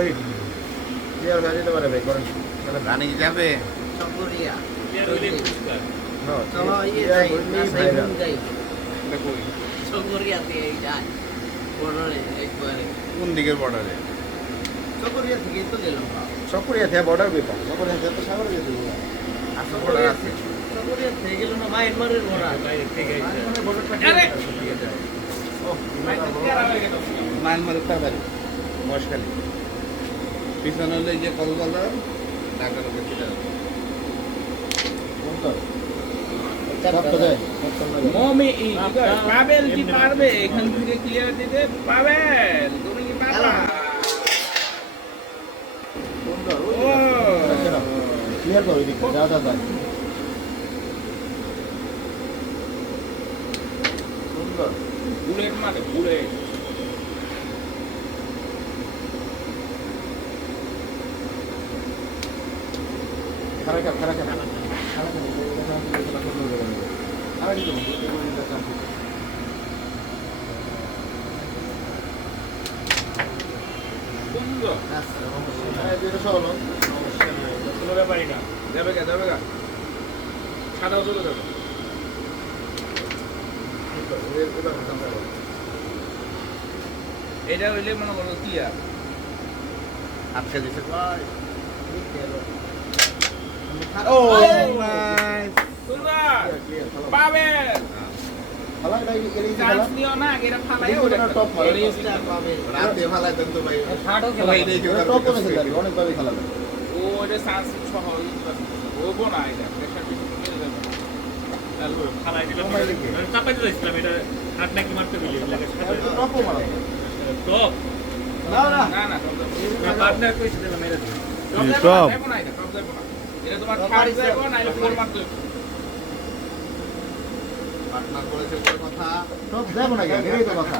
ভালো hit clear হয়ে যেতে পারে ভাই করেন রানিং যাবে চকরিয়া হ্যাঁ চলো ইয়ে clear যাই হইলেই রাস্তায় viral। ঘুম যাই এটা কই চকরিয়াতে এই যায় বর্ডারে একবারে কোন দিকের বর্ডারে চকরিয়া থেকে তো গেলাম চকরিয়া থেকে বর্ডার পেতাম চকরিয়া থেকে তো সাগরে যেতে হবে আসল বর্ডার আছে চকরিয়া থেকে গেল না মায়ানমারের বর্ডার মানে বর্ডারটা দিয়ে যায় মায়ানমারের তার বাড়ি মহেশখালী পিছনে হলে এই যে কক্সবাজার ঢাকা লোকের ছিল কোনটা চাপটা দেয় মমি পাবেল কি পারবে এখান থেকে ক্লিয়ার দিতে পাবেল তুমি কি পারবা কোনটা ও ক্লিয়ার করো এদিকে যা যা যা কোনটা বুলেট মারে বুলেট খারাপ খারাপ খারাপ খারাপ আর কি করব এটা চাপ সুন্দর এটা সহল কোনো ব্যাপারই না যাবে গা সাদাও চলে যাবে এটা হইলে মনে করো কি আর আটকে দিছে ভাই ও নাইস সুন্দর পাবেল খালা এটা এই চান্স নিও না এটা ফালাই ওটা টপ মারে স্টার পাবে রাতে ভালাই দেন তো ভাই হার্ডও ভাই দেখি টপ করেছে গাড়ি অনেক ভাবে খেলা যায় ও এটা চান্স সহ ও কোনা এটা প্রেসার বেশি নিয়ে যাবে ফালাই দিলে চাপাইতে যাইছিলাম এটা হাত নাকি মারতে বলি টপ মারা টপ না না না না পার্টনার কইছে দিলাম মেরে দিই টপ যাবো না এটা টপ যাবো না এটা তোমার থার্ড যাবো না এটা ফোর মারতে পার্টনার করেছে বড় কথা টপ দেব না এটাই তো কথা